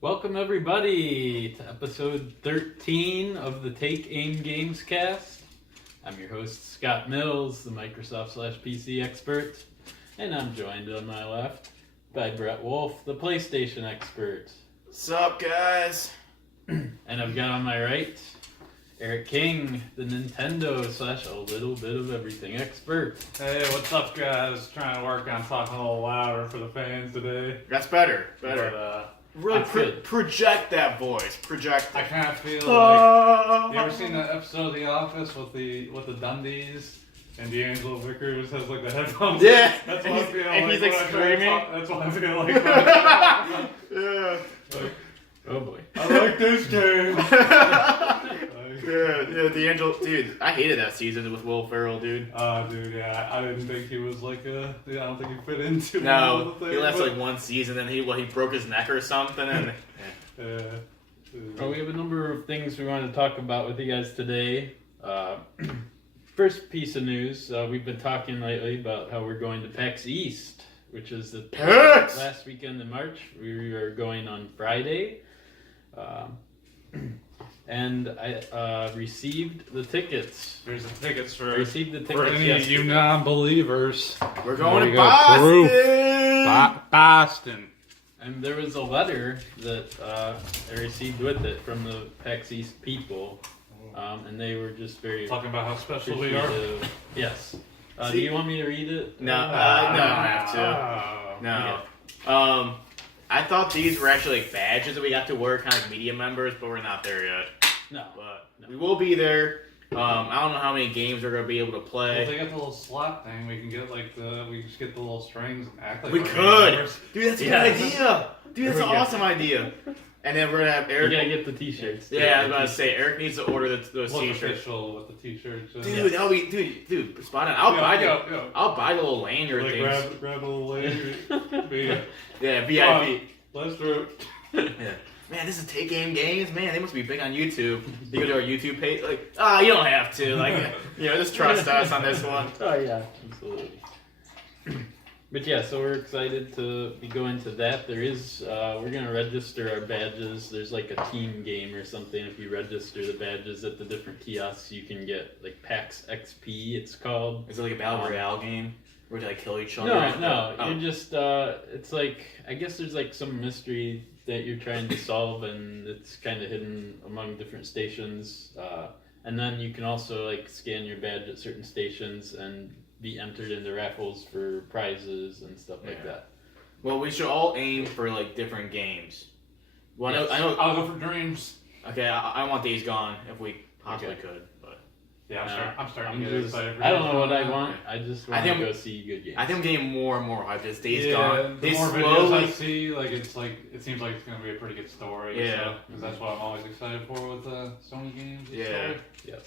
Welcome everybody to episode 13 of the Take Aim Gamescast. I'm your host Scott Mills, the Microsoft/PC expert, and I'm joined on my left by Brett Wolf, the PlayStation expert. What's up, guys? And I've got on my right Eric King, the Nintendo/a little bit of everything expert. Hey, what's up, guys? Trying to work on talking a little louder for the fans today. That's better. But, Really project that voice. Project I it. kind of feel like you ever seen that episode of The Office with the Dundies and D'Angelo Vickers has like the headphones? Yeah. That's what I feel and like. he's when like I try to screaming. talk. That's what I feel like. When I Yeah. like, Oh boy. I like this game. Yeah, D'Angelo, dude, I hated that season with Will Ferrell, dude. Dude, yeah, I didn't think he was like I don't think he fit into No, the thing, he lasted but- like one season, then he broke his neck or something, and Well, we have a number of things we want to talk about with you guys today. First piece of news, we've been talking lately about how we're going to PAX East, which is the PAX! last weekend in March. We are going on Friday. And I received the tickets. Here's the tickets I for received the any tickets of yesterday. you non-believers. we're going There to you go. Boston! Boston. And there was a letter that I received with it from the PAX East people. And they were just very Talking about how special we are. appreciative. Yes. Do See- you want me to read it? No, no, I don't have to. No. I thought these were actually like badges that we got to wear, kind of like media members, but we're not there yet. No. But we will be there. I don't know how many games we're gonna be able to Well, play. if they got the little slot thing, we can get like we just get the little strings and act like We we're could, members. dude. That's a Yeah. good idea, dude. That's There an we go. awesome idea. And then we're gonna have You Eric. gotta get the t-shirts. Yeah, I was about to say Eric needs to order those Look t-shirts. official with the t-shirts. And Dude, that'll be dude. Spot on. I'll buy the little lanyard Like things. grab a little lanyard. Yeah, VIP. Let's do it. Yeah. Man, this is Take Aim Games. Man, they must be big on YouTube. You go to our YouTube page, like, you don't have to. Like, just trust us on this one. Oh yeah, absolutely. But yeah, so we're excited to be going to that. There is, we're gonna register our badges. There's like a team game or something. If you register the badges at the different kiosks, you can get like PAX XP. It's called. Is it like a battle royale game where they like kill each other? No. Oh. You're just, it's like, I guess there's like some mystery that you're trying to solve, and it's kind of hidden among different stations. And then you can also like scan your badge at certain stations and be entered into raffles for prizes and stuff like that. Well, we should all aim for like different games. Well, Yes. I know. I'll go for dreams. Okay, I want these gone if we possibly could. But Yeah, I'm starting to get excited for I don't Days know what Gone I now. want. I just I want to think- go see good games. I think I'm getting more and more hyped as days Yeah, gone. the They more videos slowly. I see, it seems like it's gonna be a pretty good story. Yeah. Because that's what I'm always excited for with Sony games. Yeah. Yes.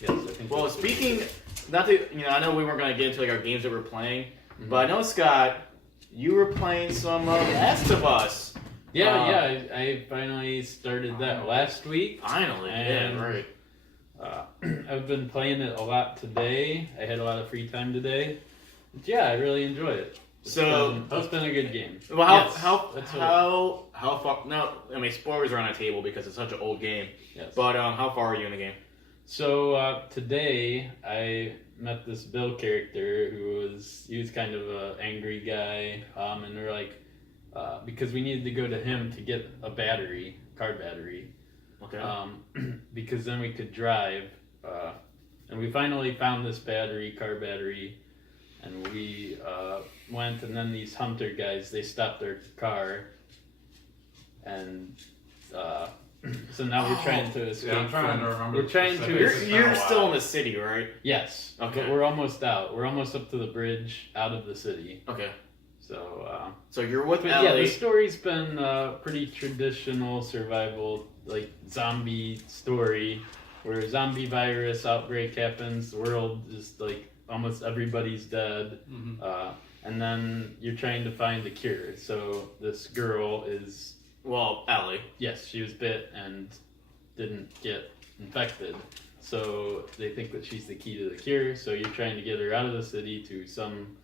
Yes, I think Well, that's what it speaking, is. not to, I know we weren't gonna get into like our games that we're playing, Mm-hmm. but I know Scott, you were playing some Last of Us. I finally started that last week. Finally, And- yeah, right. I've been playing it a lot today. I had a lot of free time today. But yeah, I really enjoyed it. It's been a good game. Well, Yes, how that's what- how far? No, I mean spoilers are on the table because it's such an old game. Yes. But how far are you in the game? So today I met this Bill character who was kind of an angry guy, and we're like, because we needed to go to him to get a car battery, Okay. because then we could drive, and we finally found this car battery, and we went, and then these hunter guys, they stopped their car, and so now we're trying to escape. Yeah, I'm trying to remember. We're trying to. You're still in the city, right? Yes. Okay. But we're almost out. We're almost up to the bridge out of the city. Okay. So. So you're with But Ellie. yeah, the story's been pretty traditional survival, like zombie story, where a zombie virus outbreak happens. The world is like almost everybody's dead, and then you're trying to find the cure. So this girl is. Well, Ellie. Yes, she was bit and didn't get infected. So they think that she's the key to the cure. So you're trying to get her out of the city to some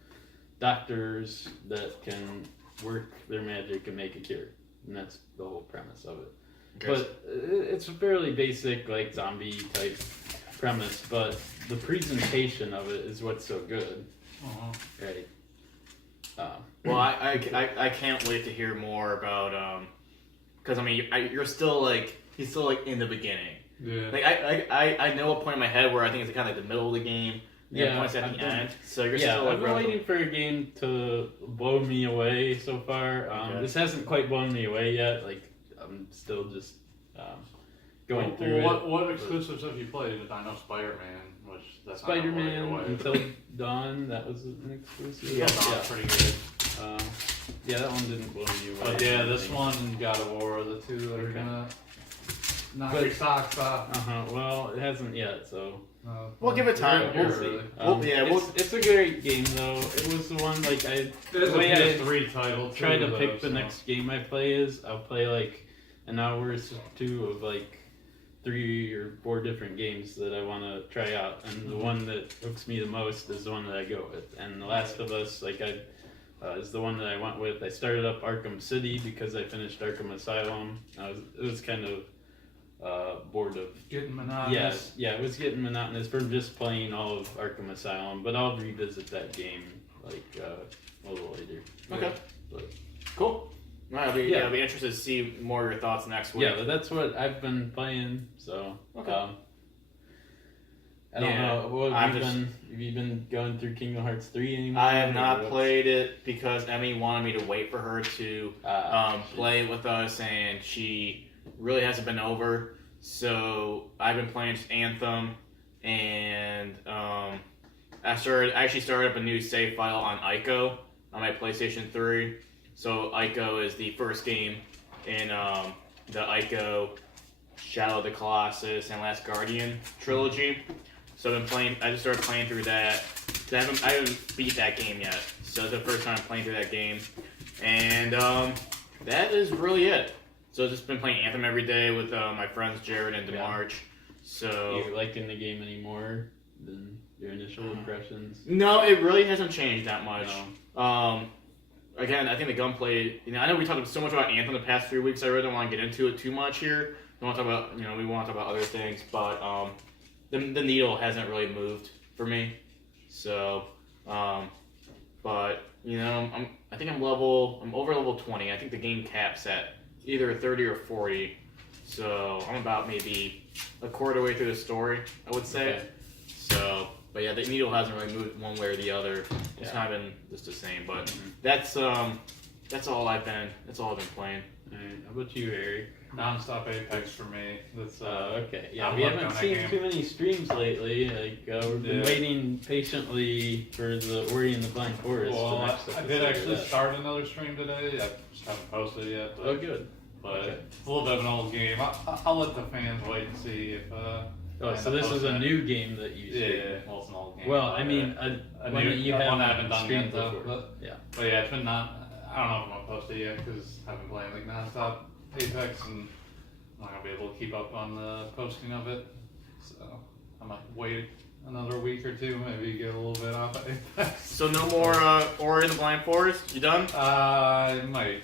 doctors that can work their magic and make a cure. and that's the whole premise of it. Okay. But it's a fairly basic, like, zombie type premise, but the presentation of it is what's so good, right? Well, I can't wait to hear more about because I mean you're still like he's still like in the beginning. Yeah. Like I know a point in my head where I think it's kind of like the middle of the game. Yeah, points at I've the been- end. So you're still like I've been waiting for a game to blow me away so far. Okay. This hasn't quite blown me away yet. Like, I'm still just going through it. What exclusives have you played? I know Spider-Man, which that's not gonna blow you Spider-Man away. Until Dawn, that was an exclusive. Yeah, Dawn's pretty good. Yeah, that one didn't blow me away. But yeah, this one and God of War are the two that are Okay. gonna knock But- your socks off. Well, it hasn't yet, so We'll give it time. we'll We'll see. It's a great game though. It was the one like There's the way a I PS3 title. try too, to though, pick the so. next game I play is I'll play like an hour or two of like 3 or 4 different games that I want to try out, and the one that hooks me the most is the one that I go with. And The Last of Us, like is the one that I went with. I started up Arkham City because I finished Arkham Asylum. It was kind of bored of. Getting monotonous. Yeah, it was getting monotonous from just playing all of Arkham Asylum. But I'll revisit that game like a little later. Okay. But, Cool. Well, I'll be interested to see more of your thoughts next week. yeah, but that's what I've been playing. So Okay. I don't Yeah, know. What I've have you just- been? Have you been going through Kingdom Hearts 3 anymore? I have or not what's- played it because Emmy wanted me to wait for her to play with us, and she really hasn't been over. So I've been playing just Anthem, and I actually started up a new save file on Ico on my PlayStation 3. So Ico is the first game in the Ico Shadow of the Colossus and Last Guardian trilogy. So I just started playing through that. I haven't beat that game yet. So it's the first time I'm playing through that game. And that is really it. So I've just been playing Anthem every day with my friends Jared and DeMarch. So You're liking the game anymore than your initial impressions? no, it really hasn't changed that much. No. Again, I think the gunplay. I know we talked so much about Anthem the past 3 weeks. I really don't want to get into it too much here. We want to talk about we want to talk about other things, but the needle hasn't really moved for me. So, but I think I'm over level 20. I think the game caps at either 30 or 40. So I'm about maybe a quarter way through the story, I would say. Okay. So, but yeah, the needle hasn't really moved one way or the other. It's Yeah. kind of been just the same. But that's all I've been playing. Alright, how about you, Eric? Non-stop Apex for me. That's Okay. Yeah, I'm we hooked haven't on that seen game. too many streams lately. Like we've been Yeah. waiting patiently for the Ori and the Blind Forest. Well, the next I did episode of actually that. start another stream today. I just haven't posted it yet. Oh, good. But Okay. it's a little bit of an old game. I'll let the fans wait and see if. Oh, so this is a new game that you stream. Yeah, well, it's an old game. Well, I mean, a one new that you one haven't I haven't done streamed yet though. before. Yeah. But yeah, it's been I don't know if I'm gonna post it yet because I've been playing like non-stop Apex and I'm not gonna be able to keep up on the posting of it. So I might wait another week or two, maybe get a little bit off of Apex. So no more Ori and the Blind Forest. You done? I might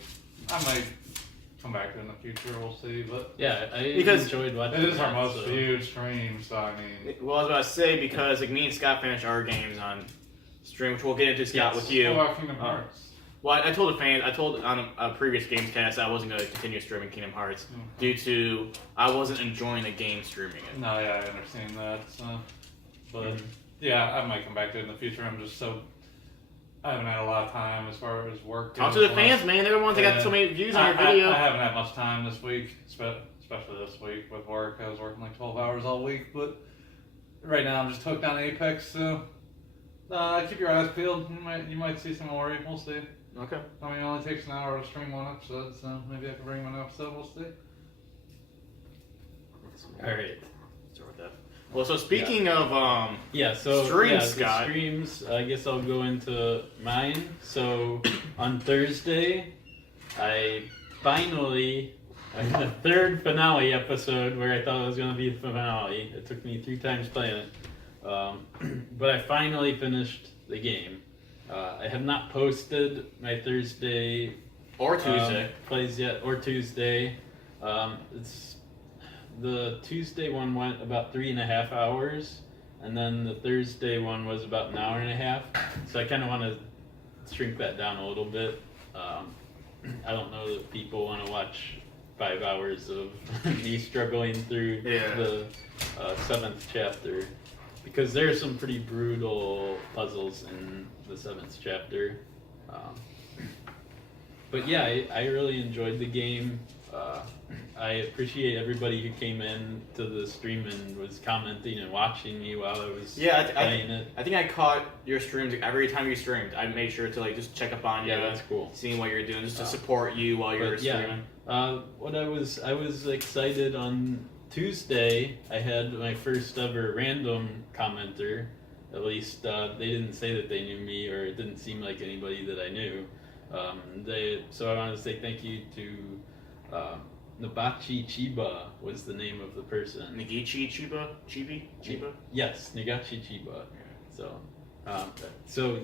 come back to it in the future. We'll see, but Yeah, I Because enjoyed watching it is our that, most so- viewed stream. So I mean, Well, I was about to say because like me and Scott finished our games on stream, which we'll get into Scott Yes. with you. what about Kingdom Hearts? Well, I told the fans, I told on a previous Gamescast I wasn't going to continue streaming Kingdom Hearts due to I wasn't enjoying the game streaming it. No, yeah, I understand that. So, but yeah, I might come back to it in the future. I haven't had a lot of time as far as work. Talk to goes. the fans, man. They're the ones that got so many views on your video. I haven't had much time this week, especially this week with work. I was working like 12 hours all week, but right now I'm just hooked on Apex. So keep your eyes peeled. You might see some more. We'll see. Okay. I mean, it only takes an hour to stream one episode, so maybe I can bring one episode. We'll see. All right. Start with that. Well, so speaking of Yeah, so Streams, the Scott. streams, I guess I'll go into mine. So on Thursday, I got a third finale episode where I thought it was going to be the finale. It took me 3 times playing it. But I finally finished the game. I have not posted my Thursday Or Tuesday. Plays yet, or Tuesday. It's the Tuesday one went about 3.5 hours, and then the Thursday one was about an hour and a half. So I kind of want to shrink that down a little bit. I don't know that people want to watch 5 hours of me struggling through the 7th chapter, because there are some pretty brutal puzzles in the 7th chapter. But yeah, I really enjoyed the game. I appreciate everybody who came in to the stream and was commenting and watching me while I was playing it. I think I caught your streams every time you streamed. I made sure to just check up on you. Yeah, that's cool. Seeing what you're doing, just to support you while you're streaming. What I was excited on Tuesday. I had my first ever random commenter. At least they didn't say that they knew me, or it didn't seem like anybody that I knew. So I want to say thank you to Nabachi Chiba was the name of the person. Nagichi Chiba? Yes, Nagachi Chiba. So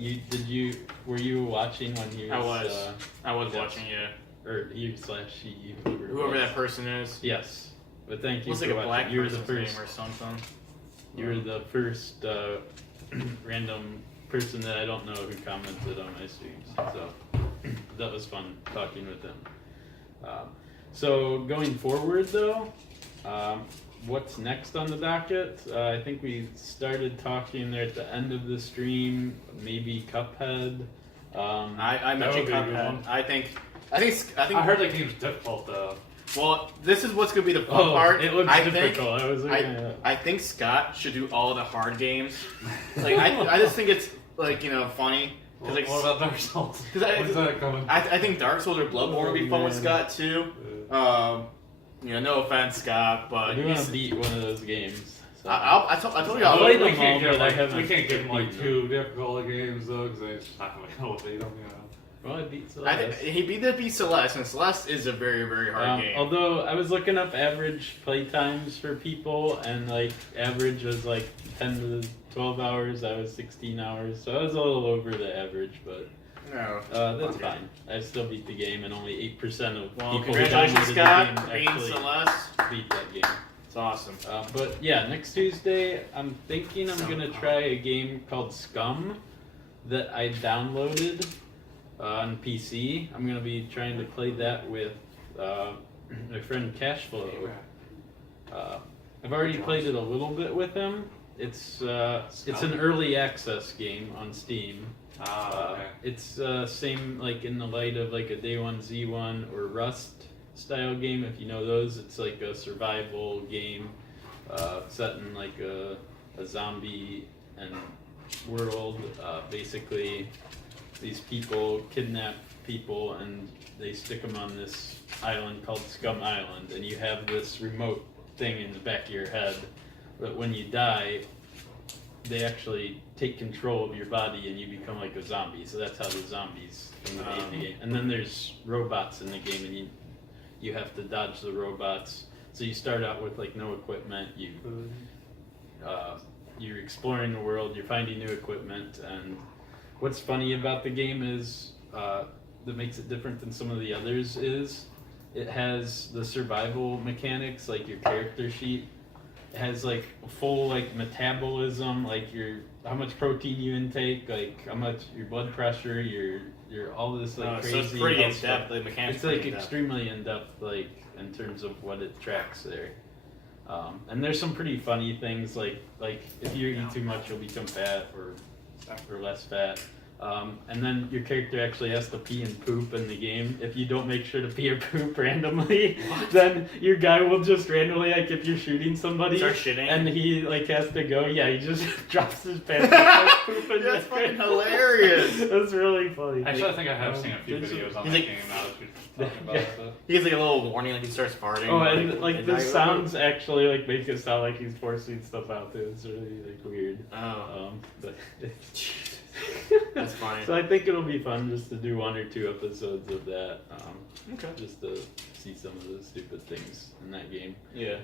were you watching when he was? I was watching, yeah. Or he/she, whoever that person is. Yes, but thank you. Looks like a black you were person's the first name or something. You were the first random person that I don't know who commented on my streams. So that was fun talking with them. So going forward though, what's next on the docket? I think we started talking there at the end of the stream, maybe Cuphead. I mentioned Cuphead. I think I heard that game's difficult though. Well, this is what's gonna be the fun part. It looks difficult. I think Scott should do all the hard games. I just think it's funny. What about Dark Souls? I think Dark Souls or Bloodborne would be fun with Scott too. No offense, Scott, but I do want to beat one of those games. So. I told you we them can't all, give but I we can't give them beaten too difficult games though, because they're just not gonna beat them. Well, I beat Celeste. He beat Celeste, and Celeste is a very, very hard game. Although I was looking up average play times for people, and average was 10 to 12 hours. I was 16 hours, so I was a little over the average, but that's fine. I still beat the game, and only 8% of people who congratulations, downloaded Scott, the game actually Celeste. beat that game. It's awesome. But yeah, next Tuesday, I'm thinking I'm gonna try a game called Scum that I downloaded on PC. I'm gonna be trying to play that with my friend Cashflow. I've already played it a little bit with him. It's an early access game on Steam. Okay. It's same in the light of a Day 1 Z1 or Rust style game, if you know those. It's a survival game set in a zombie and world. Basically, these people kidnap people and they stick them on this island called Scum Island, and you have this remote thing in the back of your head, but when you die, they actually take control of your body and you become like a zombie. So that's how the zombies come to be in the game. And then there's robots in the game, and you have to dodge the robots. So you start out with no equipment. You're exploring the world. You're finding new equipment. And what's funny about the game is that makes it different than some of the others is it has the survival mechanics, your character sheet. It has full metabolism, how much protein you intake, how much your blood pressure, your all this crazy. So it's pretty in depth. The mechanics. It's extremely in depth, in terms of what it tracks there. And there's some pretty funny things like if you eat too much, you'll become fat or less fat. And then your character actually has to pee and poop in the game. If you don't make sure to pee or poop randomly, then your guy will just randomly, if you're shooting somebody, start shitting, and he has to go. Yeah, he just drops his pants and pooping. That's fucking hilarious. That's really funny. Actually, I think I have seen a few videos on that game now that you're talking about it. He has a little warning, he starts farting. Oh, and the sounds actually make it sound like he's forcing stuff out there. It's really weird. Oh. But that's funny. So I think it'll be fun just to do 1 or 2 episodes of that. Okay. Just to see some of the stupid things in that game. Yeah.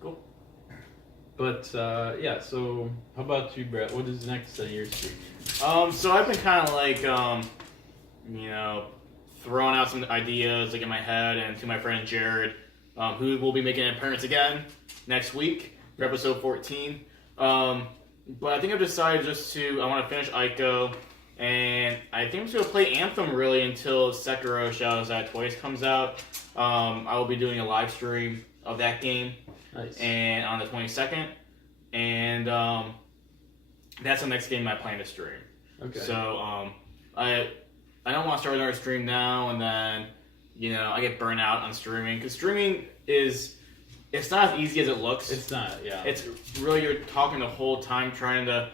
Cool. But yeah, so how about you, Brett? What is next on your streaming? So I've been kind of throwing out some ideas like in my head, and to my friend Jared, who will be making an appearance again next week for episode 14. But I think I've decided I want to finish Ico, and I think I'm just going to play Anthem really until Sekiro Shadows Die Twice comes out. I will be doing a live stream of that game. Nice. And on the 22nd, and that's the next game I plan to stream. Okay. So I don't want to start another stream now, and then I get burnt out on streaming, because streaming it's not as easy as it looks. It's not. Yeah. It's really, you're talking the whole time, trying to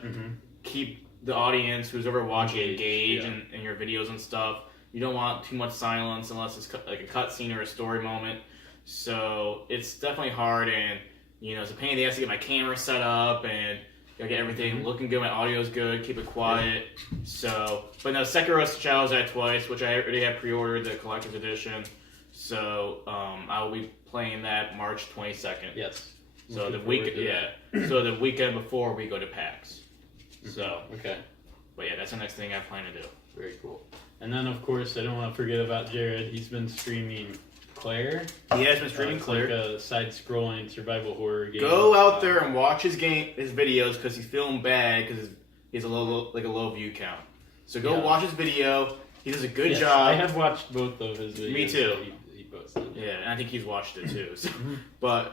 keep the audience who's ever watching engaged in your videos and stuff. You don't want too much silence unless it's like a cutscene or a story moment. So it's definitely hard, and it's a pain in the ass to get my camera set up and get everything looking good. My audio's good, keep it quiet. So, but no, Sekiro Shadows Die Twice, which I already have pre-ordered the collector's edition. So I will be playing that March 22nd. Yes. So the weekend before we go to PAX. So okay. But yeah, that's the next thing I plan to do. Very cool. And then of course I don't want to forget about Jared. He's been streaming Claire. He has been streaming Claire. It's like a side-scrolling survival horror game. Go out there and watch his videos, because he's feeling bad because he has a low view count. So go watch his video. He does a good job. I have watched both of his videos. Me too. He posted. Yeah, and I think he's watched it too. So, but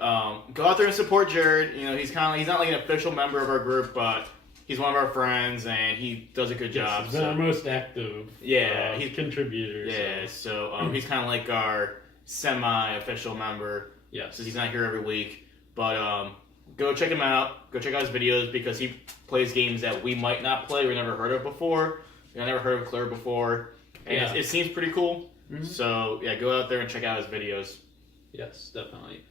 go out there and support Jared. He's not like an official member of our group, but he's one of our friends, and he does a good job. He's been our most active. He's contributor. Yeah, so he's kind of like our semi-official member. Yes. Since he's not here every week. But go check him out. Go check out his videos, because he plays games that we might not play or never heard of before. I never heard of Claire before. And it seems pretty cool. Mm-hmm. So, yeah, go out there and check out his videos. Yes, definitely.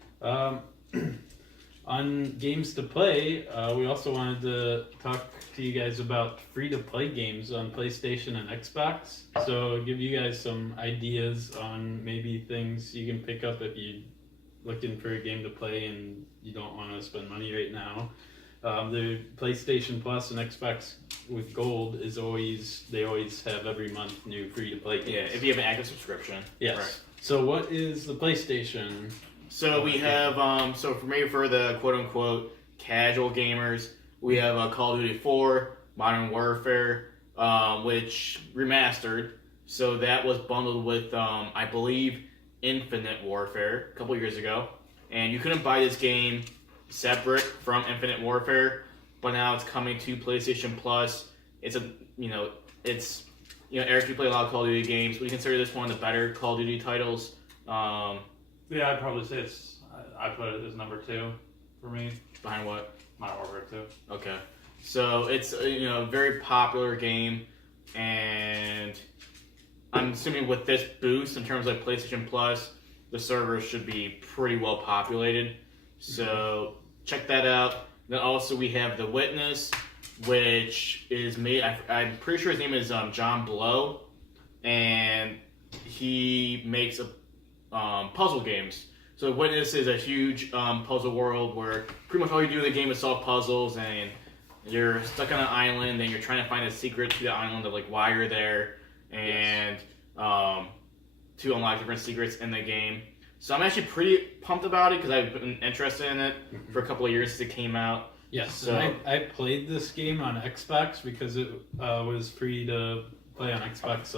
On games to play, we also wanted to talk to you guys about free-to-play games on PlayStation and Xbox. So give you guys some ideas on maybe things you can pick up if you're looking for a game to play and you don't want to spend money right now. The PlayStation Plus and Xbox with Gold they always have every month new free-to-play games. Yeah, if you have an active subscription. Yes. Right. So what is the PlayStation? So we have, for the quote-unquote casual gamers, we have Call of Duty 4, Modern Warfare, which remastered. So that was bundled with, I believe, Infinite Warfare a couple years ago. And you couldn't buy this game separate from Infinite Warfare, but now it's coming to PlayStation Plus. It's Eric, you play a lot of Call of Duty games. Would you consider this one of the better Call of Duty titles? Yeah, I'd probably say I put it as number 2 for me. Behind what? Modern Warfare 2. Okay. So it's a very popular game, and I'm assuming with this boost in terms of PlayStation Plus, the servers should be pretty well populated. So check that out. Then also we have The Witness, which is made. I'm pretty sure his name is John Blow, and he makes puzzle games. So Witness is a huge puzzle world where pretty much all you do in the game is solve puzzles, and you're stuck on an island and you're trying to find a secret to the island of why you're there, and to unlock different secrets in the game. So I'm actually pretty pumped about it because I've been interested in it for a couple of years since it came out. Yes, so I played this game on Xbox because it was free to play on Xbox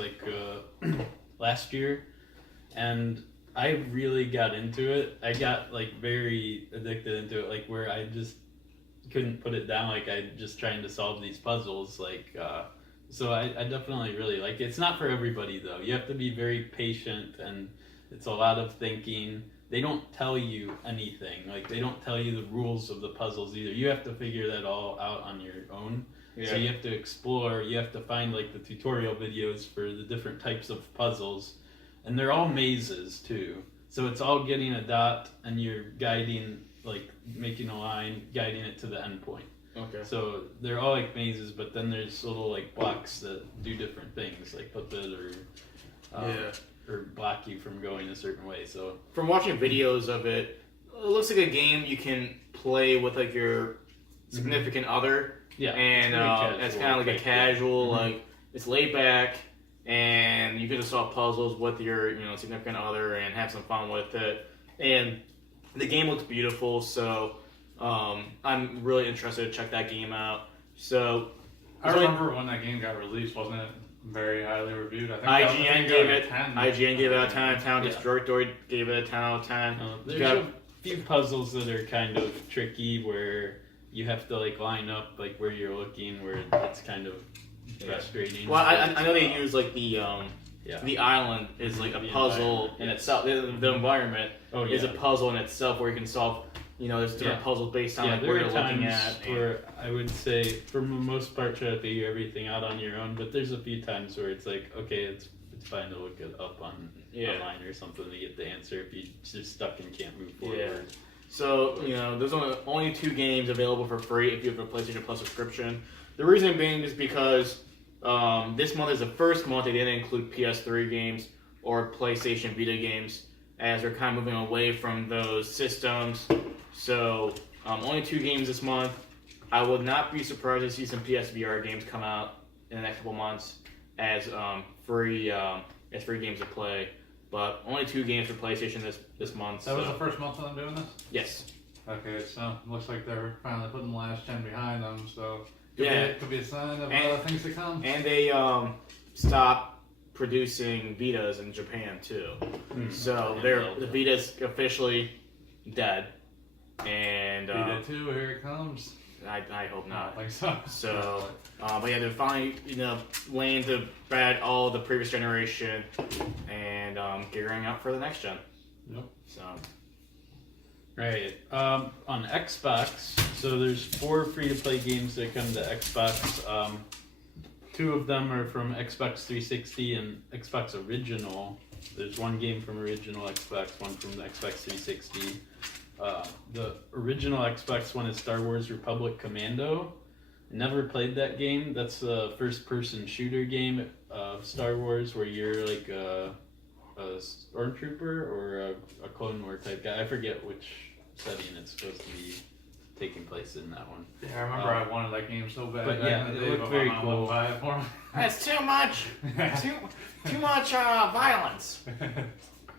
last year, and I really got into it. I got very addicted into it, where I just couldn't put it down. I just trying to solve these puzzles. So I definitely really like it. It's not for everybody though. You have to be very patient, and it's a lot of thinking. They don't tell you anything. They don't tell you the rules of the puzzles either. You have to figure that all out on your own. Yeah. So you have to explore. You have to find the tutorial videos for the different types of puzzles. And they're all mazes too. So it's all getting a dot and you're guiding, making a line, guiding it to the end point. Okay. So they're all mazes, but then there's little blocks that do different things, flip it or block you from going a certain way. So from watching videos of it, it looks like a game you can play with your significant other. Yeah. And it's kind of a casual, it's laid back. and you can just solve puzzles with your significant other and have some fun with it. And the game looks beautiful, so I'm really interested to check that game out. So I remember when that game got released, wasn't it very highly reviewed? I think IGN gave it 10. IGN gave it a 10 out of 10. Destroyed gave it a 10 out of 10. There's a few puzzles that are kind of tricky where you have to like line up like where you're looking, where it's kind of frustrating. Well, I know they use like the island is like a puzzle in itself. The environment is a puzzle in itself where you can solve. There's different puzzles based on like, where you're looking at. Where I would say, for the most part, try to figure everything out on your own. But there's a few times where it's like, okay, it's fine to look it up online or something to get the answer if you're just stuck and can't move forward. Yeah. So, there's only 2 games available for free if you have a PlayStation Plus subscription. The reason being is because this month is the first month they didn't include PS3 games or PlayStation Vita games, as they're kind of moving away from those systems. So, only 2 games this month. I would not be surprised to see some PSVR games come out in the next couple months as free games to play. But only 2 games for PlayStation this month. That was the first month of them doing this? Yes. Okay, so looks like they're finally putting the last gen behind them, so it could be a sign of things to come. And they stopped producing Vitas in Japan too. So the Vita's officially dead. And Vita 2, here it comes. I hope not. I think so. So, but yeah, they're finally laying to bed all the previous generation and gearing up for the next gen. Yep. So. Right. On Xbox, so there's 4 free-to-play games that come to Xbox. 2 of them are from Xbox 360 and Xbox Original. There's 1 game from Original Xbox, 1 from the Xbox 360. The original Xbox one is Star Wars Republic Commando. Never played that game. That's the first-person shooter game of Star Wars where you're like a stormtrooper or a Clone War type guy. I forget which setting it's supposed to be taking place in that one. Yeah, I remember I wanted that game so bad. But yeah, it looked very cool. That's too much. too much violence.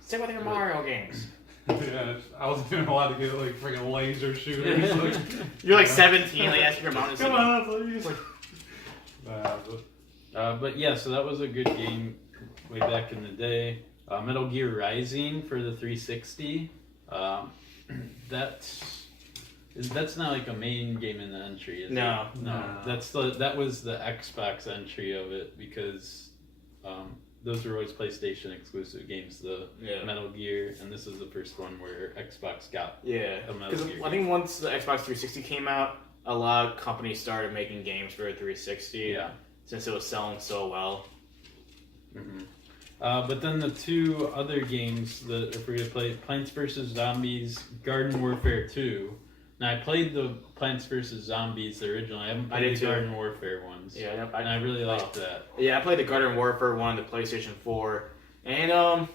Stick with your Mario games. Yeah, I wasn't even allowed to get like freaking laser shooters. You're like 17. They ask your mom to come on, please. But yeah, so that was a good game way back in the day. Metal Gear Rising for the 360. That's not like a main game in the entry, is No. it? No. That was the Xbox entry of it because those were always PlayStation exclusive games, the Metal Gear, and this is the first one where Xbox got a Metal Gear game. I think once the Xbox 360 came out, a lot of companies started making games for the 360 since it was selling so well. Mm-hmm. But then the 2 other games that are free to play, Plants vs. Zombies, Garden Warfare 2. Now, I played the Plants vs. Zombies, the original. I haven't played the Garden Warfare ones. Yeah, and I really liked that. Yeah, I played the Garden Warfare one, the PlayStation 4, and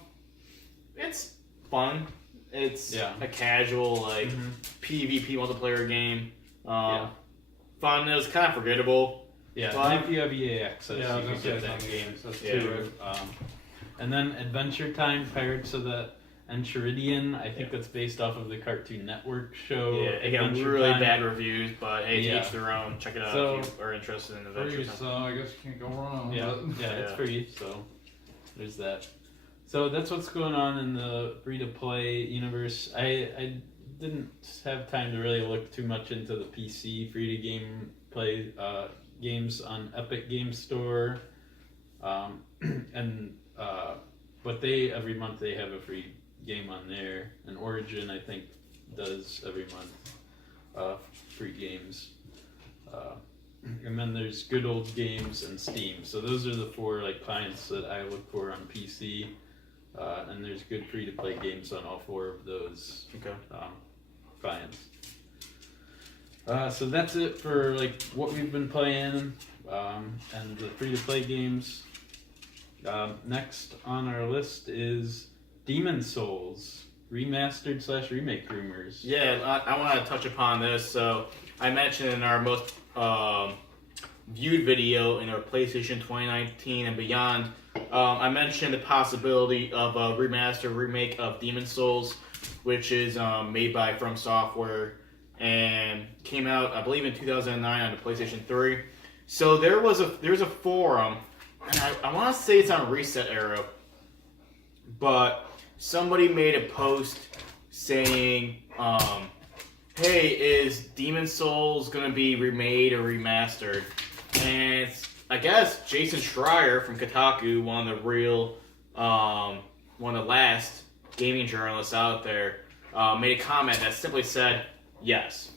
it's fun. It's a casual PvP multiplayer game. Fun. It was kind of forgettable. Yeah, but if you have EA access, you can get that game too. And then Adventure Time, Pirates of the Enchiridion. I think that's based off of the Cartoon Network show. Yeah, it got really bad reviews, but hey, to each their own. Check it out if you are interested in Adventure Time. So I guess you can't go wrong. It's free, so there's that. So that's what's going on in the free-to-play universe. I didn't have time to really look too much into the PC free-to-game play games on Epic Game Store, but every month they have a free game on there, and Origin I think does every month free games, and then there's Good Old Games and Steam. So those are the 4 clients that I look for on PC, and there's good free to play games on all 4 of those clients. So that's it for what we've been playing and the free to play games. Next on our list is Demon Souls Remastered / Remake rumors. Yeah, I want to touch upon this. So I mentioned in our most viewed video in our PlayStation 2019 and beyond I mentioned the possibility of a remaster, remake of Demon Souls, which is made by From Software and came out, I believe, in 2009 on the PlayStation 3. So there's a forum, and I want to say it's on Reset Era, but somebody made a post saying, hey, is Demon Souls going to be remade or remastered? And I guess Jason Schreier from Kotaku, one of the last gaming journalists out there, made a comment that simply said yes.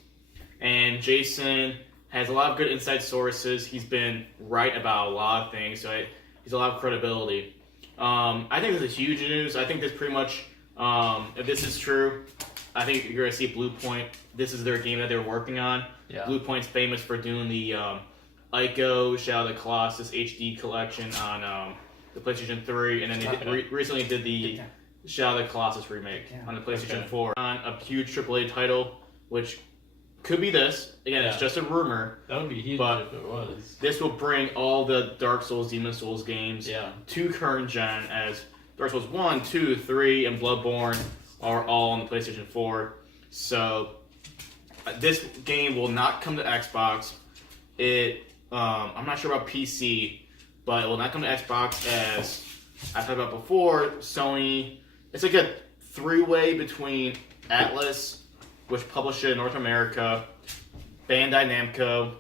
And Jason has a lot of good inside sources. He's been right about a lot of things, so he's a lot of credibility. I think this is huge news. I think this pretty much, if this is true, I think you're going to see Blue Point. This is their game that they're working on. Yeah. Blue Point's famous for doing the Ico Shadow of the Colossus HD collection on the PlayStation 3, and then they recently did the Shadow of the Colossus remake on the PlayStation 4. On a huge AAA title, which could be this. Again, it's just a rumor. That would be huge but if it was. This will bring all the Dark Souls, Demon Souls games to current gen, as Dark Souls 1, 2, 3, and Bloodborne are all on the PlayStation 4. So this game will not come to Xbox. I'm not sure about PC, but it will not come to Xbox. As I talked about before, Sony. It's like a three-way between Atlas, which published it in North America, Bandai Namco,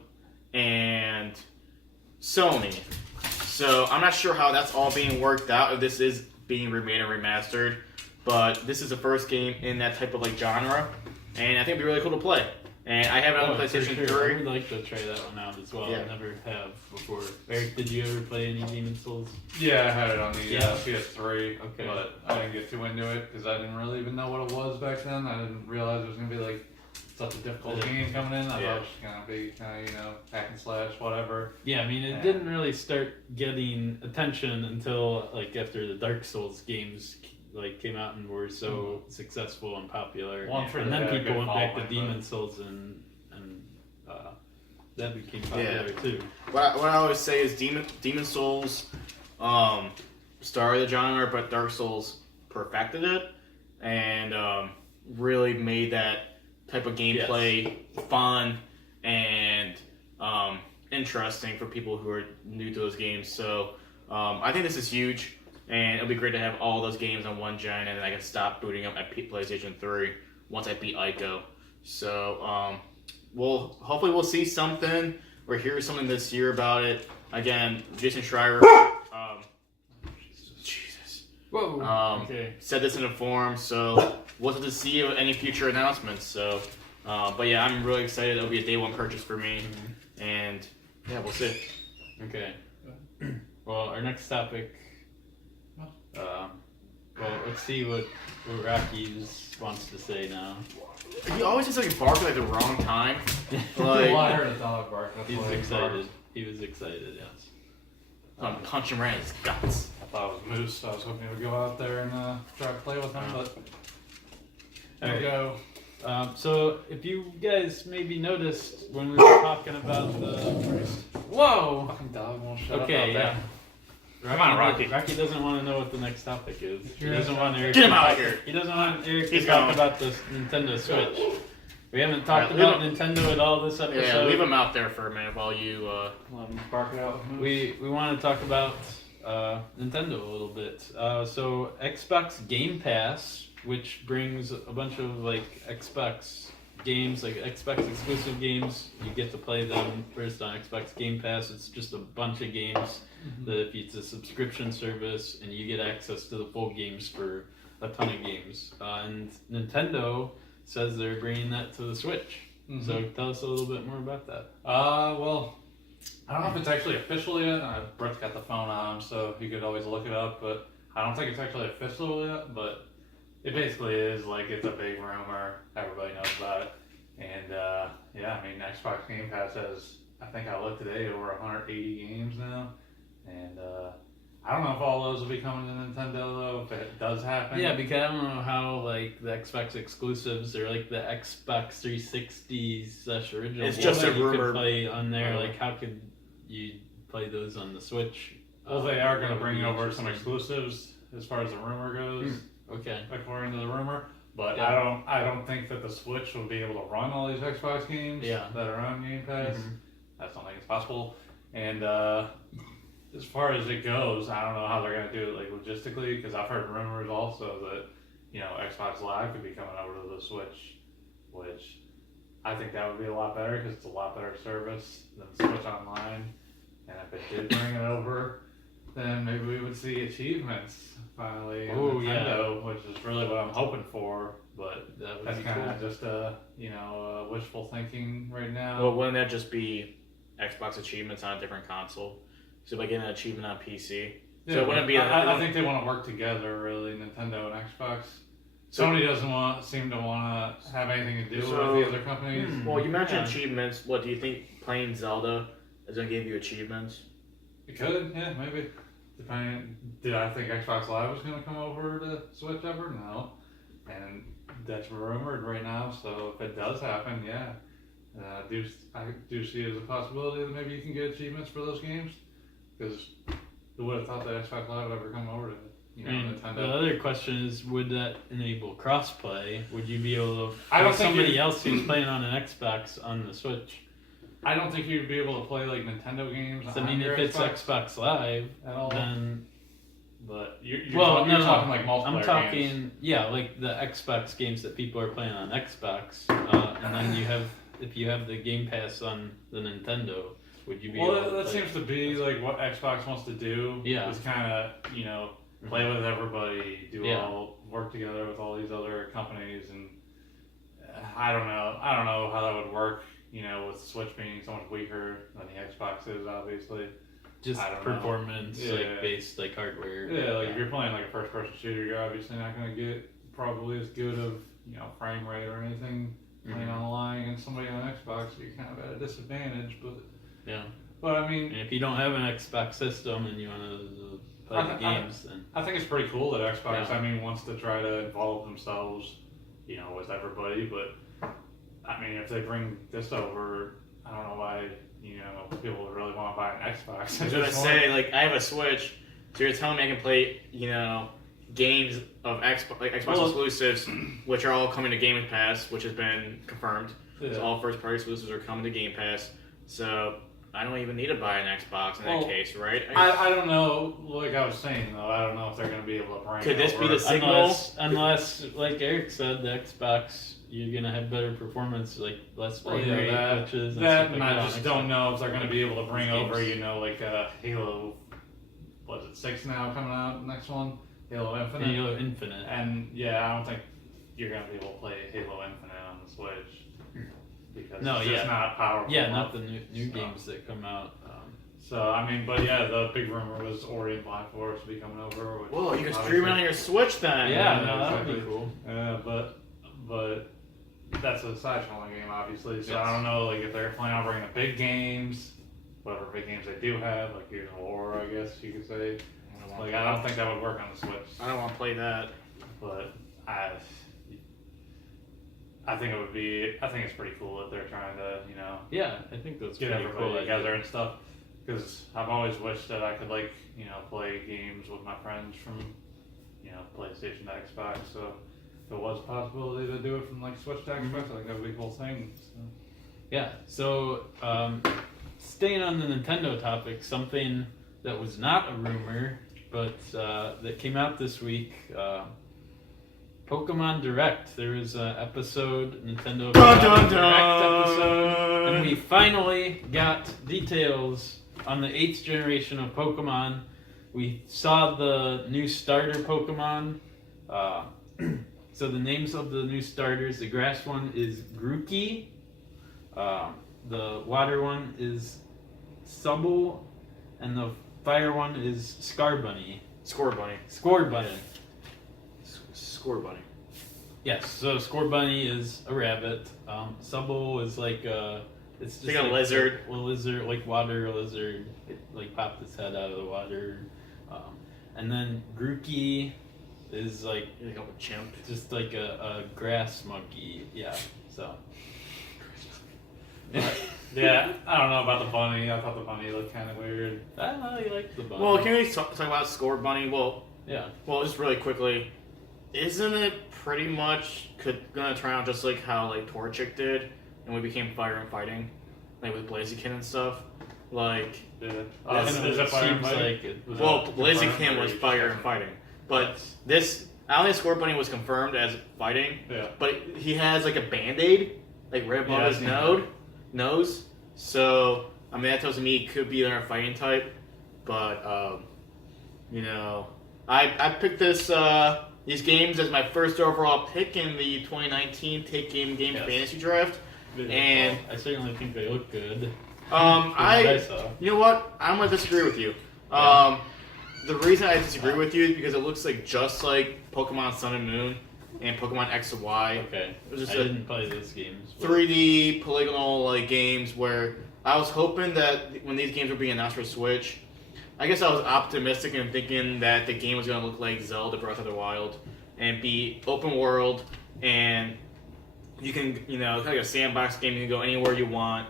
and Sony. So I'm not sure how that's all being worked out, if this is being remade and remastered, but this is the first game in that type of genre, and I think it'd be really cool to play. And I have it on the PlayStation 3. I would like to try that one out as well. Yeah. I never have before. Eric, did you ever play any Demon Souls? Yeah, I had it on the PS3, Okay. but I didn't get too into it because I didn't really even know what it was back then. I didn't realize it was going to be like such a difficult game coming in. I thought it was going to be kind of, hack and slash, whatever. Yeah, I mean, it didn't really start getting attention until after the Dark Souls games came out and were so successful and popular. And then people went back to Demon Souls and that became popular too. What I always say is Demon Souls started the genre, but Dark Souls perfected it and really made that type of gameplay fun and interesting for people who are new to those games. So I think this is huge. And it'll be great to have all those games on one gen, and then I can stop booting them at PlayStation 3 once I beat Ico. So, hopefully we'll see something or hear something this year about it. Again, Jason Schreier, said this in a forum, so we'll have to see any future announcements. So, but yeah, I'm really excited. It'll be a day one purchase for me, and yeah, we'll see. Okay. Well, our next topic. Let's see what Rocky wants to say now. He always just bark at the wrong time. Well, I heard a dog bark. He was excited. He was excited, yes. I'm punching right in his guts. I thought it was Moose, so I was hoping he would go out there and try to play with him, but there we go. So, if you guys maybe noticed when we were talking about the... Whoa! Fucking dog won't shut up. Okay, yeah. Come on, Rocky. Rocky doesn't want to know what the next topic is. He doesn't want Eric. Get him out of here. He doesn't want Eric to talk about the Nintendo Switch. We haven't talked about Nintendo at all this episode. Yeah, leave him out there for a minute while you. Let him bark it out. We want to talk about Nintendo a little bit. So Xbox Game Pass, which brings a bunch of Xbox games, Xbox exclusive games. You get to play them first on Xbox Game Pass. It's just a bunch of games. That if it's a subscription service and you get access to the full games for a ton of games. And Nintendo says they're bringing that to the Switch. So tell us a little bit more about that. Well, I don't know if it's actually official yet. Brett's got the phone on him, so you could always look it up, but I don't think it's actually official yet, but it basically is it's a big rumor. Everybody knows about it. And Xbox Game Pass has, I think I looked today, over 180 games now. And I don't know if all those will be coming to Nintendo though. If it does happen, yeah, because I don't know how the Xbox exclusives or the Xbox 360 original. It's just a rumor. You could play on there. How could you play those on the Switch? Well, they are going to bring over some exclusives as far as the rumor goes. Okay. According to the rumor. But Yeah. I don't think that the Switch will be able to run all these Xbox games that are on Game Pass. I just don't think it's possible. And as far as it goes, I don't know how they're going to do it like logistically, because I've heard rumors also that Xbox Live could be coming over to the Switch, which I think that would be a lot better because it's a lot better service than Switch Online. And if it did bring it over, then maybe we would see achievements finally on Nintendo, which is really what I'm hoping for. But that's kind of just wishful thinking right now. Well, wouldn't that just be Xbox achievements on a different console? So by getting an achievement on PC, so it wouldn't be. I think they want to work together, really, Nintendo and Xbox. Sony doesn't seem to want to have anything to do with the other companies. Well, you mentioned achievements. What do you think? Playing Zelda is going to give you achievements? It could, yeah, maybe. Depending, did I think Xbox Live was going to come over to Switch ever? No. And that's rumored right now, so if it does happen, yeah. I do see it as a possibility that maybe you can get achievements for those games. Because who would have thought that Xbox Live would ever come over to Nintendo? The other question is, would that enable crossplay? Would you be able to play somebody else who's playing on an Xbox on the Switch? I don't think you'd be able to play like Nintendo games. I mean, if it's Xbox Live, at all, then. But you're talking like multiplayer I'm talking, games. like the Xbox games that people are playing on Xbox, and then if you have the Game Pass on the Nintendo, would you be able to that seems to be like what Xbox wants to do. Yeah. Is kind of play with everybody, work together with all these other companies, and I don't know how that would work. With Switch being so much weaker than the Xbox is, obviously. Just performance, based, hardware. Yeah, if you're playing like a first-person shooter, you're obviously not going to get probably as good of, frame rate or anything playing online against somebody on Xbox, so you're kind of at a disadvantage, but... Yeah. But, I mean... And if you don't have an Xbox system and you want to play the games, then... I think it's pretty cool that Xbox, wants to try to involve themselves, with everybody, but... I mean, if they bring this over, I don't know why, people would really want to buy an Xbox. I was going to say, I have a Switch, so you're telling me I can play, games of Xbox exclusives, which are all coming to Game Pass, which has been confirmed. Yeah. So all first-party exclusives are coming to Game Pass. So I don't even need to buy an Xbox in that case, right? I don't know. Like I was saying, though, I don't know if they're going to be able to bring. Could this be the signal? Unless, like Eric said, the Xbox, you're gonna have better performance, less frame rate glitches. And I just don't know if they're going to be able to bring over, Halo. Was it 6 now coming out? Next one, Halo Infinite. Halo Infinite. And I don't think you're going to be able to play Halo Infinite on the Switch because it's just not powerful. Yeah, not the new games that come out. The big rumor was Ori and Black Forest will be coming over. Whoa, you can stream it on your Switch then. Yeah, that would be cool. But that's a side-scrolling game, obviously. So I don't know, if they're planning on bringing the big games, whatever big games they do have, like Gears of War, I guess you could say. I don't think that would work on the Switch. I don't want to play that. But I think it would be. I think it's pretty cool that they're trying to, Yeah, I think that's get everybody together and stuff. Because I've always wished that I could play games with my friends from, PlayStation to Xbox. So if it was a possibility to do it from Switch to Xbox, I think that would be a cool thing. So. Yeah. So staying on the Nintendo topic, something that was not a rumor, but that came out this week. Pokemon Direct. There was an episode, Nintendo Direct episode, and we finally got details on the 8th generation of Pokemon. We saw the new starter Pokemon. So the names of the new starters, the grass one is Grookey. The water one is Subble, and the fire one is Scarbunny. Scorbunny. Scorbunny. Yes, so Scorbunny is a rabbit. Subble is it's just a lizard. A lizard, water lizard. It popped its head out of the water. And then Grookey is a chimp. Just a grass monkey. Yeah, so. Yeah, I don't know about the bunny. I thought the bunny looked kind of weird. I don't know, you like the bunny. Well, can we talk about Score Bunny? Well, yeah. Well, just really quickly, isn't it pretty much gonna turn out just like how like Torchic did, and we became Fire and Fighting, like with Blaziken and stuff? Like, Yeah. That's Is what that it Fire and seems Fighting? like it. well, confirmed Blaziken or was you just Fire and checking? Fighting, but this I don't think Score Bunny was confirmed as fighting, Yeah. but he has like a Band-Aid, like right above Yeah, his I've seen nose. So I mean that tells me he could be another fighting type, but you know, I picked these games as my first overall pick in the 2019 Take Aim Games Yes. Fantasy Draft. And I certainly think they look good. I saw. you know what? I'm gonna disagree with you. Yeah. The reason I disagree with you is because it looks like just like Pokemon Sun and Moon and Pokemon X and Y. Okay. It was just I a didn't play those games. but- 3D polygonal like games where I was hoping that when these games were being announced for Switch, I guess I was optimistic and thinking that the game was gonna look like Zelda Breath of the Wild and be open world and you can it's kind of like a sandbox game. You can go anywhere you want,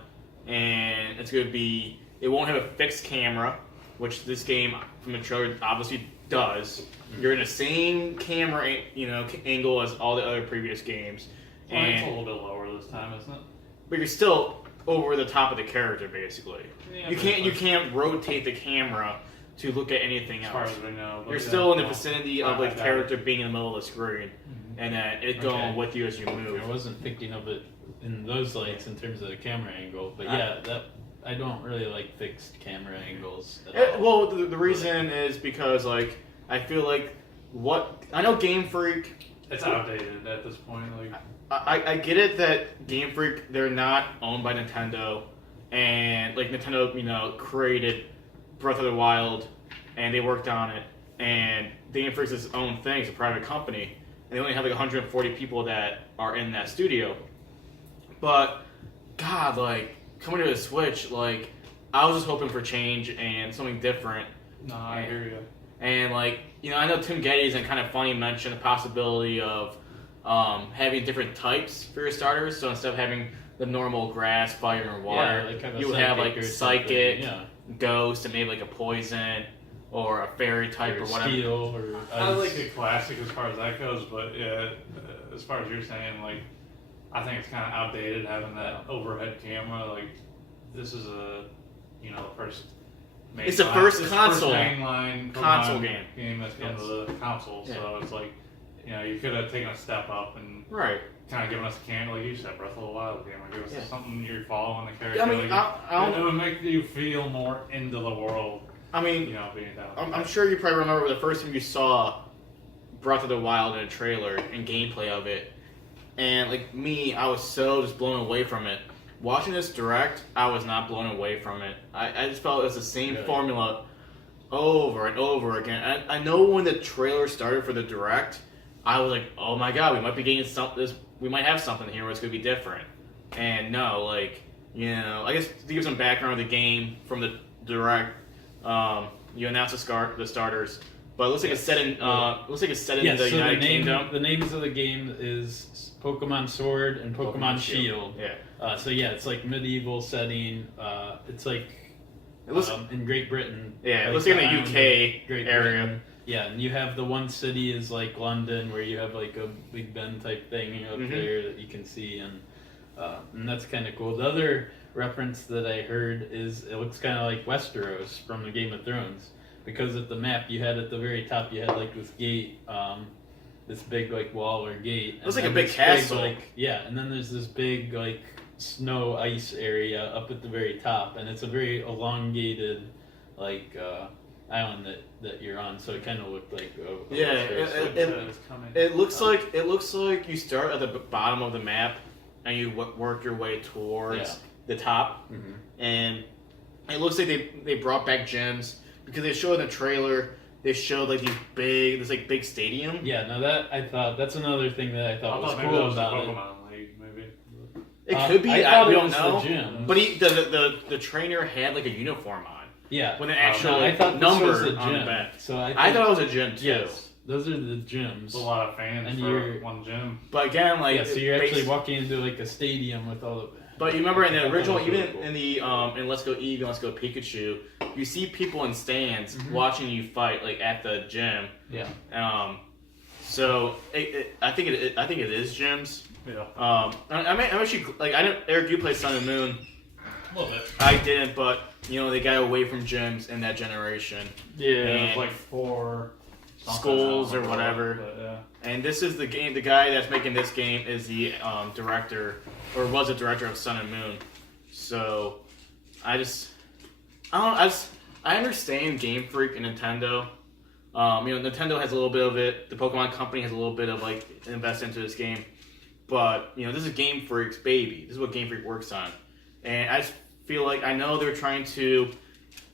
and it's gonna be. It won't have a fixed camera, which this game from the trailer obviously does. You're in the same camera, angle as all the other previous games, Well, it's a and little bit lower this time, isn't it? but you're still over the top of the character basically. Yeah, You but can't it's you can't rotate the camera to look at anything as far else. as we know. but You're yeah, still in the well, vicinity I of like doubt character it. being in the middle of the screen, and it Okay. going with you as you move. I wasn't thinking of it in those lights in terms of the camera angle, but I- yeah, that I don't really like fixed camera angles at all. Well, the reason is because like I feel like I know Game Freak. It's outdated at this point. Like, I get it that Game Freak they're not owned by Nintendo, and like Nintendo created Breath of the Wild, and they worked on it, and Game Freak's its own thing. It's a private company, and they only have like 140 people that are in that studio. But God, like coming to the Switch, like I was just hoping for change and something different. no, I hear you. And like I know Tim Geddes and kind of funny mentioned the possibility of having different types for your starters. So instead of having the normal grass, fire, and water, Yeah, like have a you would have psychic like or something, psychic, yeah, ghost, and maybe like a poison or a fairy type or, whatever. steel or I ice. like a classic as far as that goes, but yeah, as far as you're saying, like, I think it's kind of outdated having that overhead camera. Like, this is the first. It's the first console mainline console Pokemon game. that's come to the console. Yeah. So it's like, you could have taken a step up and Right. kind of given us a camera, like you said, Breath of the Wild camera. Give us Yeah. something you're following the character. I mean, like, I it don't. would make you feel more into the world. I mean, Being down. I'm sure you probably remember the first time you saw Breath of the Wild in a trailer and gameplay of it, and like me, I was so just blown away from it. Watching this direct, I was not blown away from it. I just felt it was the same Really? formula over and over again. I know when the trailer started for the direct, I was like, oh my god, we might be getting something. We might have something here where it's gonna be different. And no, like I guess to give some background of the game from the direct, you announce the starters, but it looks like it's set in Yes, the so United the Kingdom. The names of the game is Pokemon Sword and Pokemon Shield. Yeah, So yeah, it's like medieval setting. It's like it looks. in Great Britain. It looks like in the island UK of Great area. Britain. Yeah, and you have the one city is like London, where you have like a Big Ben type thing up Mhm. there that you can see, and that's kind of cool. The other reference that I heard is it looks kind of like Westeros from the Game of Thrones, because at the map you had at the very top you had like this gate, this big like wall or gate. Looks and like a then big this castle. and then there's this big like snow ice area up at the very top, and it's a very elongated like island that you're on, so it kind of looked like Yeah, Westeros. It's coming. It looks like you start at the bottom of the map and you work your way towards the top, Mhm. and it looks like they brought back gyms because they showed in the trailer. They showed like this big stadium. Yeah, now that I thought that's another thing that I thought was maybe cool that was the about it. Pokemon League, maybe. It could be. I thought we it don't was know. the gym. But the trainer had like a uniform on Yeah, with an no, actual I thought this number was the on the gym. back. So I I thought it was a gym too. yes, those are the gyms. It's a lot of fans And for you're- one gym. But again, like Yeah, so you're actually basi- walking into like a stadium with all the But you remember in the original, even in the in Let's Go Eevee and Let's Go Pikachu, you see people in stands watching you fight, like at the gym. Yeah. So I think it is gyms. Yeah. I'm actually like I didn't. Eric, you played Sun and Moon. A little bit. I didn't, but they got away from gyms in that generation. Yeah, It was like 4 schools or whatever. But, yeah. And this is the game. The guy that's making this game is the director, or was the director of Sun and Moon. So I understand Game Freak and Nintendo. Nintendo has a little bit of it. The Pokemon Company has a little bit of like invest into this game, but this is Game Freak's baby. This is what Game Freak works on, and I just feel like I know they're trying to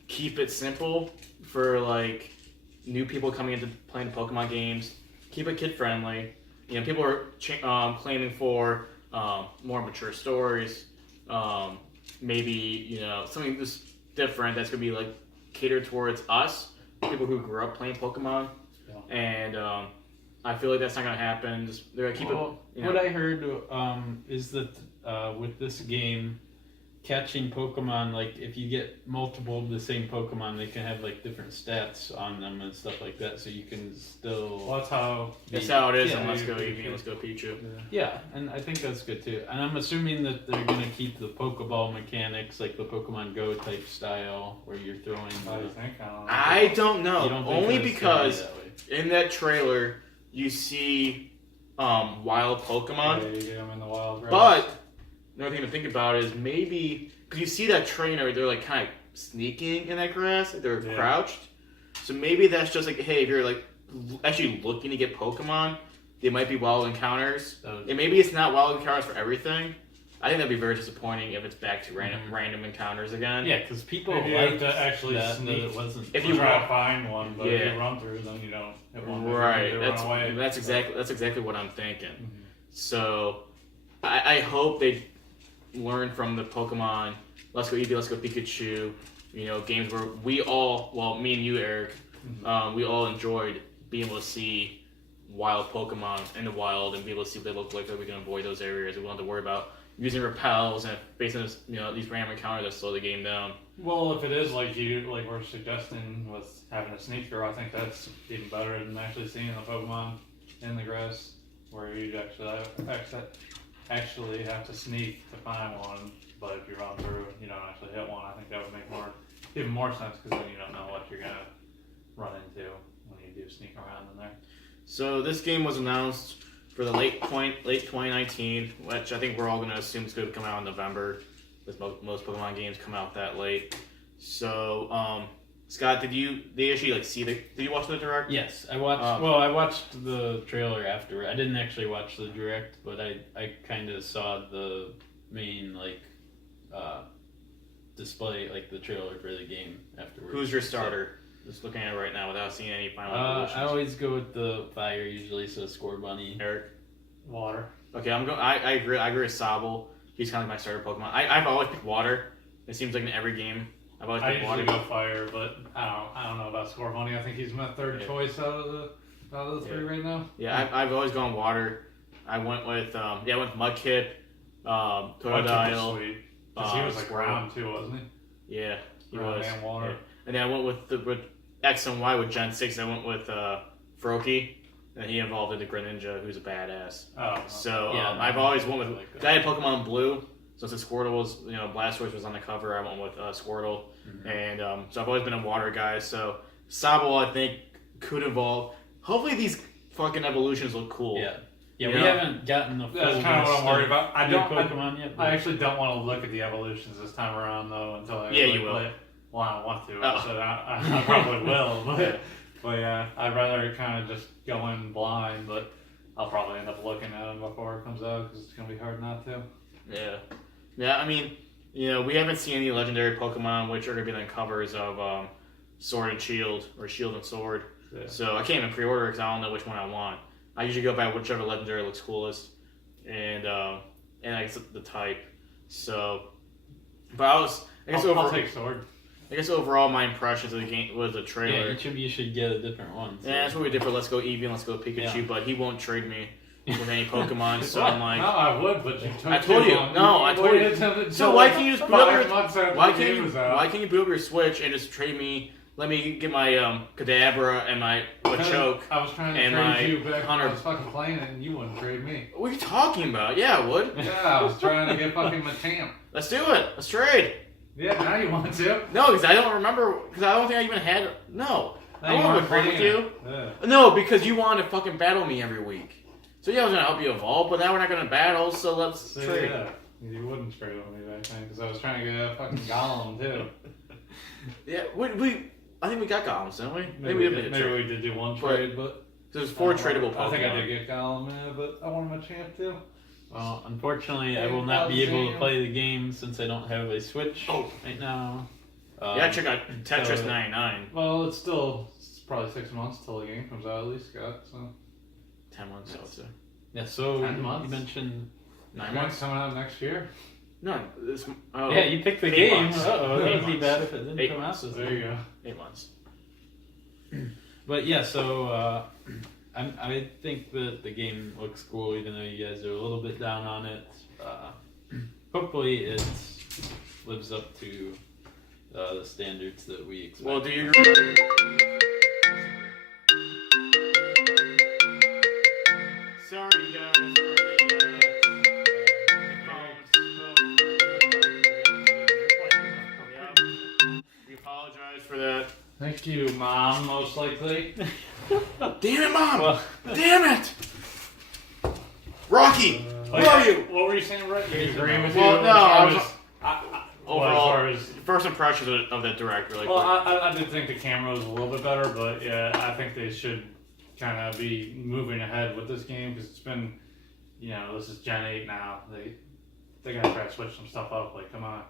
keep it simple for like new people coming into playing Pokemon games. Keep it kid friendly. People are claiming for more mature stories. Maybe something just different that's gonna be like catered towards us, people who grew up playing Pokemon. Yeah. And I feel like that's not gonna happen. They're gonna keep it. What I heard is that with this game, catching Pokemon, like if you get multiple of the same Pokemon, they can have like different stats on them and stuff like that, so you can still. Well, that's how it is. And Let's Go Eevee, Let's Go Pikachu. Yeah, and I think that's good too. And I'm assuming that they're gonna keep the Pokeball mechanics, like the Pokemon Go type style, where you're throwing. I don't know. Only because be in that trailer you see wild Pokemon. Yeah, you get them in the wild. Grass. But another thing to think about is maybe because you see that trainer, they're like kind of sneaking in that grass, they're crouched. So maybe that's just like, hey, if you're like actually looking to get Pokemon, they might be wild encounters. And maybe it's not wild encounters for everything. I think that'd be very disappointing if it's back to random encounters again. Yeah, because people if you like have to actually sneak. It wasn't. If you try to find one, but if you run through, then you don't. It won't right. run away. That's exactly what I'm thinking. Mm-hmm. So I hope they learn from the Pokemon Let's Go Eevee, Let's Go Pikachu, games where we all, well, me and you, Eric, we all enjoyed being able to see wild Pokemon in the wild and be able to see what they look like, that we can avoid those areas. We don't have to worry about using repels and based on this, these random encounters that slow the game down. Well, if it is like we're suggesting with having a sneak throw, I think that's even better than actually seeing the Pokemon in the grass, where you actually have to sneak to find one. But if you run through, you don't actually hit one. I think that would make even more sense, because then you don't know what you're gonna run into when you do sneak around in there. So this game was announced for the late 2019, which I think we're all gonna assume is going to come out in November, because most Pokemon games come out that late. So, Scott, did you watch the direct? Yes, I watched. I watched the trailer after. I didn't actually watch the direct, but I kind of saw the main display, like the trailer for the game afterwards. Who's your starter? Just looking at it right now without seeing any final evolutions. I always go with the fire usually, so Score Bunny. Eric? Water. Okay, I agree with Sobble. He's kind of like my starter Pokemon. I've always picked water. It seems like in every game I've always picked water. I usually go fire, but I don't know about Score Bunny. I think he's my third choice out of the three right now. Yeah, I've always gone water. I went with Mudkip, Totodile. Sweet. Because he was like round too, wasn't he? Yeah, he round was. And water. Yeah. And then I went with X and Y with Gen 6. I went with Froakie. And he evolved into Greninja, who's a badass. Oh. So I've always went with. I had Pokemon Blue, so since Squirtle was, Blastoise was on the cover, I went with Squirtle, and so I've always been a water guy. So Sobble, I think, could evolve. Hopefully, these fucking evolutions look cool. Yeah. Yeah, we haven't gotten the full That's kind of what I'm worried about. Pokemon yet. I actually don't want to look at the evolutions this time around, though, until I you will. play it. Well, I don't want to. So I probably will, but yeah, I'd rather kind of just go in blind, but I'll probably end up looking at them before it comes out, because it's going to be hard not to. Yeah. Yeah, I mean, we haven't seen any legendary Pokemon, which are going to be on covers of Sword and Shield, or Shield and Sword. Yeah. So I can't even pre-order because I don't know which one I want. I usually go by whichever legendary looks coolest, and I guess the type. So, but I'll take Sword. I guess overall my impressions of the game was the trailer. Yeah, each of you should get a different one. So. Yeah, that's what we did for Let's Go Eevee and Let's Go Pikachu, but he won't trade me. with any Pokemon. So I'm like, no, I would, but you took I told too you. long. No, I told you. So why can't you just boot up your why can't you boot up your Switch and just trade me? Let me get my Kadabra and my Choke. I was trying to and trade you my back when Hunter. I was fucking playing it, and you wouldn't trade me. What are you talking about? Yeah, I would. Yeah, I was trying to get fucking Machamp. Let's do it. Let's trade. Yeah, now you want to? No, because I don't remember. Because I don't think I even had. No, I you don't want weren't to trade with playing you. Yeah. No, because you wanted to fucking battle me every week. So yeah, I was gonna help you evolve, but now we're not gonna battle. So let's So, trade. yeah, you wouldn't trade with me back then because I was trying to get a fucking Golem too. Yeah, we. I think we got Golems, didn't we? Maybe we did do one trade, but there's 4 tradable Pokemon. I think I did get Golem, yeah, but I want Machamp too. Well, unfortunately, I will not be able to play the game since I don't have a Switch right now. Yeah, check out Tetris 99. Well, it's probably 6 months till the game comes out at least, Scott. So 10 months, I would say. Yeah, so 10 months? you mentioned 9 months. coming out next year. No, this. Oh, yeah, you picked the 8 game. months. Uh-oh, 8 that would be months. bad if it didn't 8 come out. months. this There you go. 8 months. But yeah, so I think that the game looks cool, even though you guys are a little bit down on it. Hopefully, it lives up to the standards that we expect. Well, do you agree? Sorry, guys. We apologize for that. Thank you, Mom, most likely. Damn it, Mom! Well, Damn it! Rocky! Where are you? What were you saying, Rick? You agreeing with Well, you? no, I was- Overall, Overall, first impressions of that direct, really well, quick. I did think the camera was a little bit better, but yeah, I think they should kind of be moving ahead with this game because it's been, this is Gen 8 now. They gotta try to switch some stuff up. Like, come on,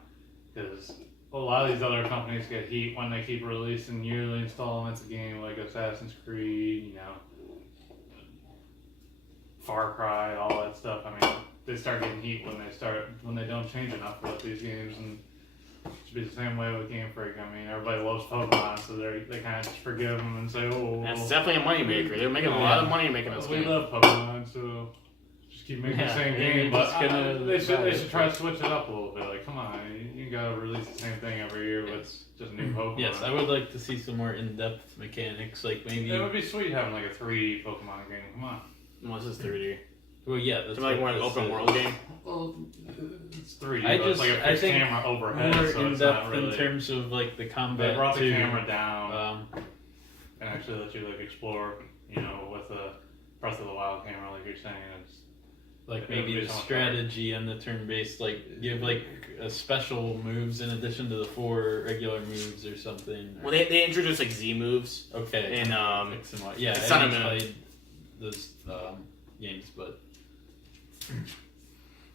because a lot of these other companies get heat when they keep releasing yearly installments of game like Assassin's Creed, Far Cry, all that stuff. I mean, they start getting heat when they don't change enough with these games, and it should be the same way with Game Freak. I mean, everybody loves Pokemon, so they kind of just forgive them and say, "Oh, That's definitely a moneymaker. They're making a lot of money making this we game. love Pokemon, so just keep making the same maybe game." But just gonna they should buy it. try to switch it up a little bit. Like, come on, you gotta release the same thing every year with just new Pokemon. yes, I would like to see some more in-depth mechanics, like maybe. It would be sweet having like a 3D Pokemon game. Come on. Well, this is 3D. Well, yeah, that's It's like more what like an this open is. world game. Well, it's 3D. I but it's just- like a I fixed think camera overhead, More so in it's depth not really. in terms of like the combat. They brought the too. camera down Um, and actually let you like explore, with the Breath of the Wild camera, like you're saying. It's like It maybe would be the so much strategy and the turn-based, like give like a special moves in addition to the 4 regular moves or something. Well, they introduced like Z moves. Okay. in, Fix them up. Yeah, I Sun and haven't Moon. played those games, but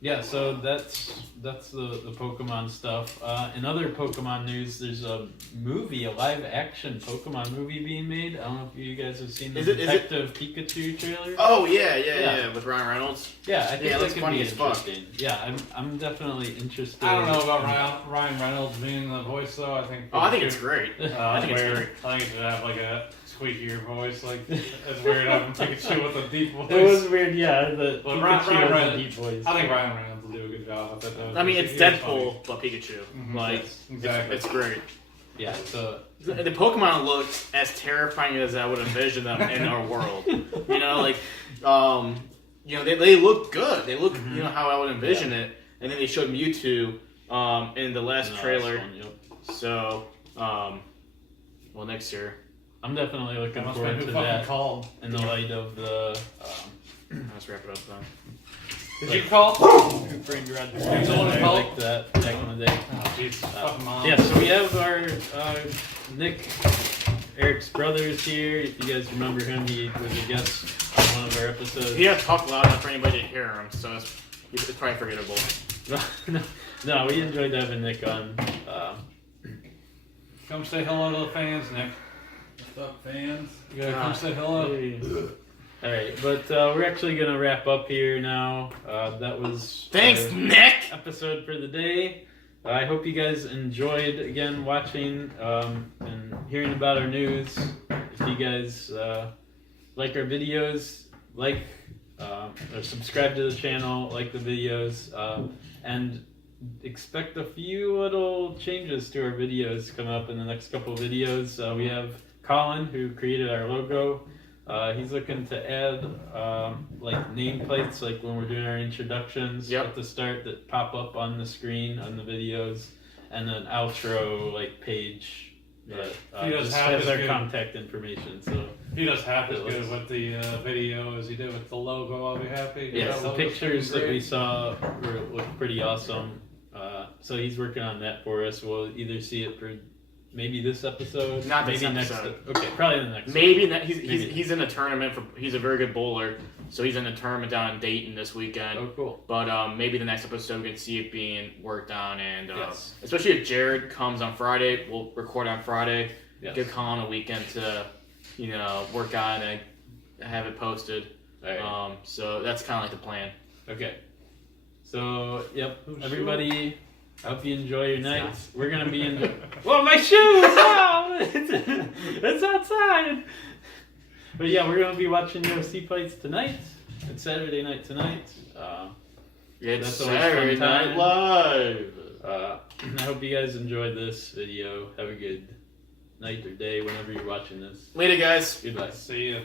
yeah. So that's the Pokemon stuff. In other Pokemon news, there's a live-action Pokemon movie being made. I don't know if you guys have seen the Is it- Detective Pikachu trailer. Oh Yeah. yeah, with Ryan Reynolds. Yeah, I think Yeah, it that looks could funny be as fuck. interesting. Yeah, I'm definitely interested. I don't know about Ryan Reynolds being the voice though. I think. Oh, I think it's great. I think it's weird. great. I think it should have like a squeakier voice. Like it's weird having Pikachu with a deep voice. It was weird, yeah. The But Pikachu Ryan has a Reynolds- deep voice. I think Ryan Reynolds will do a good job with it. Though. I mean, it's He is Deadpool, but Pikachu. Mhm. Like, Yes, exactly. it's great. Yeah, so The Pokemon look as terrifying as I would envision them in our world. They look good. They look, how I would envision it. And then they showed Mewtwo in the last trailer. Last one, yep. So, next year. I'm definitely That looking must be forward who to fucking that called. in the light of the Let's wrap it up then. Did you call? Framed Red. You know what it's I called? liked that back in the day. Oh, jeez. Fucking mom. Yeah, so we have our Nick, Eric's brothers here. If you guys remember him, he was a guest on one of our episodes. He doesn't talk loud enough for anybody to hear him, so it's probably forgettable. no, we enjoyed having Nick on. Come say hello to the fans, Nick. What's up, fans? You gotta come say hello. Alright, but we're actually going to wrap up here now. That was Thanks, our Nick! episode for the day. I hope you guys enjoyed, again, watching and hearing about our news. If you guys like our videos, like or subscribe to the channel, like the videos, and expect a few little changes to our videos coming up in the next couple of videos. We have Colin, who created our logo. He's looking to add like nameplates, like when we're doing our introductions at the start, that pop up on the screen on the videos, and an outro like page that just has our contact information. So if he does half as good with the video as he did with the logo, I'll be happy. Yes, the pictures that we saw look pretty awesome. So he's working on that for us. We'll either see it for maybe this episode, not maybe this episode. Okay, probably the next. Maybe he's in a tournament for. He's a very good bowler, so he's in a tournament down in Dayton this weekend. Oh, cool. But maybe the next episode we can see it being worked on, and especially if Jared comes on Friday, we'll record on Friday. Yes. Give Colin a weekend to, work on and have it posted. Right. So that's kind of like the plan. Okay. So, everybody, I hope you enjoy your night. We're going to be in... Whoa, my shoes! Wow! It's outside! But yeah, we're going to be watching UFC fights tonight. It's Saturday night tonight. It's that's always Saturday fun Night time. Live! I hope you guys enjoyed this video. Have a good night or day whenever you're watching this. Later, guys. Goodbye. See ya.